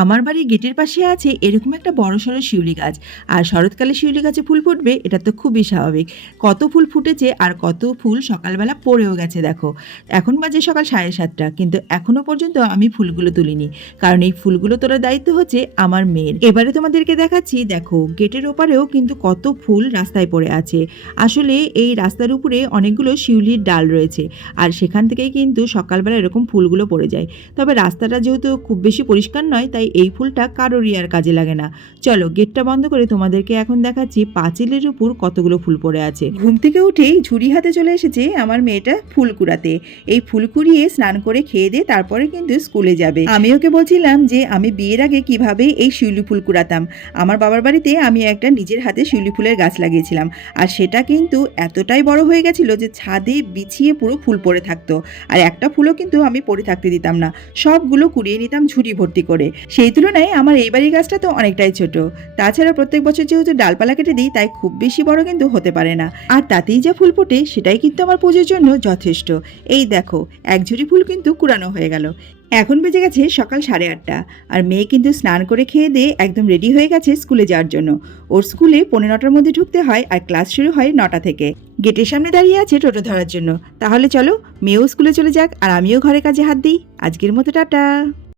আমার বাড়ির গেটের পাশে আছে এরকম একটা বড়সড় শিউলি গাছ। আর শরৎকালে শিউলি গাছে ফুল ফুটবে এটা তো খুবই স্বাভাবিক। কত ফুল ফুটেছে আর কত ফুল সকালবেলা পড়েও গেছে দেখো। এখন বাজে সকাল 7:30, কিন্তু এখনো পর্যন্ত আমি ফুলগুলো তুলিনি, কারণ এই ফুলগুলো তোলার দায়িত্ব হচ্ছে আমার মেয়ের। এবারে তোমাদেরকে দেখাচ্ছি, দেখো গেটের ওপারেও কিন্তু কত ফুল রাস্তায় পড়ে আছে। আসলে এই রাস্তার উপরে অনেকগুলো শিউলির ডাল রয়েছে, আর সেখান থেকেই কিন্তু সকালবেলা এরকম ফুলগুলো পড়ে যায়। তবে রাস্তাটা যেহেতু খুব বেশি পরিষ্কার নয়, তাই এই ফুলটা কারোরই আর কাজে লাগে না। চলো গেটটা বন্ধ করে তোমাদেরকে এখন দেখাচ্ছি পাঁচিলের উপর কতগুলো ফুল পড়ে আছে। ঘুম থেকে উঠেই ঝুড়ি হাতে চলে এসেছে আমার মেয়েটা ফুল কুড়াতে। এই ফুল কুড়িয়ে স্নান করে খেয়ে দিয়ে তারপরে কিন্তু স্কুলে যাবে। আমি ওকে বলছিলাম যে আমি বিয়ের আগে কিভাবে এই শিউলি ফুল কুড়াতাম। আমার বাবার বাড়িতে আমি একটা নিজের হাতে শিউলি ফুলের গাছ লাগিয়েছিলাম, আর সেটা কিন্তু এতটাই বড় হয়ে গেছিল যে ছাদে বিছিয়ে পুরো ফুল পড়ে থাকতো। আর একটা ফুলও কিন্তু আমি পড়ে থাকতে দিতাম না, সবগুলো কুড়িয়ে নিতাম ঝুড়ি ভর্তি করে। সেই তুলনায় আমার এই বাড়ির গাছটা তো অনেকটাই ছোট। তাছাড়া প্রত্যেক বছর যেহেতু ডালপালা কেটে দিই, তাই খুব বেশি বড় কিন্তু হতে পারে না। আর তাতেই যা ফুল ফোটে সেটাই কিন্তু আমার পুজোর জন্য যথেষ্ট। এই দেখো, এক ঝুড়ি ফুল কিন্তু কুড়ানো হয়ে গেল। এখন বেজে গেছে সকাল 8:30, আর মেয়ে কিন্তু স্নান করে খেয়ে দিয়ে একদম রেডি হয়ে গেছে স্কুলে যাওয়ার জন্য। ওর স্কুলে 9:15টার মধ্যে ঢুকতে হয়, আর ক্লাস শুরু হয় 9টা থেকে। গেটের সামনে দাঁড়িয়ে আছে টোটো ধরার জন্য। তাহলে চলো মেয়েও স্কুলে চলে যাক, আর আমিও ঘরের কাজে হাত দিই। আজকের মতো টাটা।